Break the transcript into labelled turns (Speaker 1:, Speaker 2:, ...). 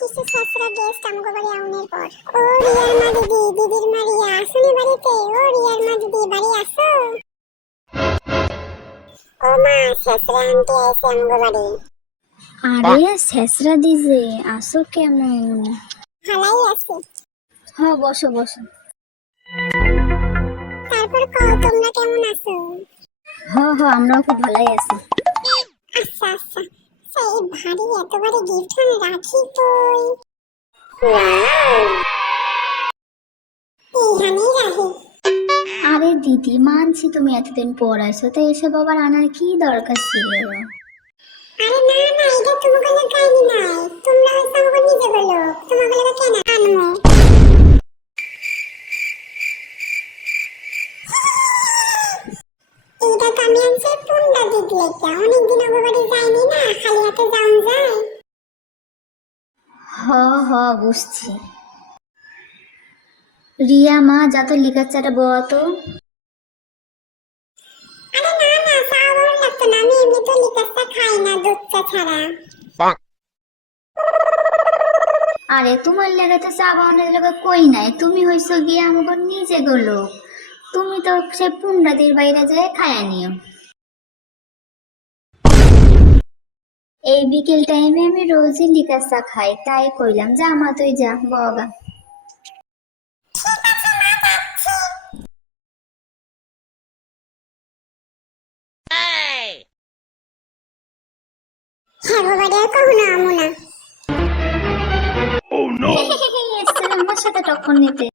Speaker 1: কিছু ছেসরা গেস্ট আমগো বাড়ি আউনের পর? ও রিয়ার মা দিদি দিদির মা রিয়া আসুনি বাড়িতে। ও রিয়ার মা দিদি বাড়ি আসো। ও মা ছেসরা আন্টি আইছে আমগো বাড়ি
Speaker 2: আরে শেষরা দিছে আসো কেমন?
Speaker 1: ভালাই আছে।
Speaker 2: হ বসো বসো।
Speaker 1: তারপর কও তোমরা কেমন আছো?
Speaker 2: হ হ আমরাও খুব ভালোই আছি।
Speaker 1: আচ্ছা আচ্ছা। সেই ভারী এত বড় গিফট আমি রাখি তুই এইখানেই রাখি।
Speaker 2: আরে দিদি মানছি তুমি এতদিন পর আসো তো এসব আবার আনার কি দরকার ছিল?
Speaker 1: আরে না না এটা না কাহিনী নাই তোমরা হচ্ছে আমাকে নিজে বলো তোমাকে লাগে কেন আনমো এইটা তো আমি আনছি পুন্ডা অনেকদিন আমার বাড়ি যাইনি না? খালি হাতে যাওয়া যায়।
Speaker 2: হ হ বুঝছি। রিয়া মা যা তো লিখার চাটা বয়া তো।
Speaker 1: আরে না না চা ভালো লাগতো না আমি এমনি তো লিকাসটা খাই না দুধ চা ছাড়া।
Speaker 2: আরে তোমার লেগে চা বানানোর লেগে কই নাই? তুমি হইছো গিয়ে আমাকে নিজে গেলো তুমি তো সে পুন্ডাদির বাইরে যায় খায়া নিও। এই বিকেল টাইমে আমি রোজই লিকার চা খাই। তাই কইলাম যা মা তুই যা বগা
Speaker 1: হ্যাঁ
Speaker 2: এসছে আমার সাথে টক্কর নিতে।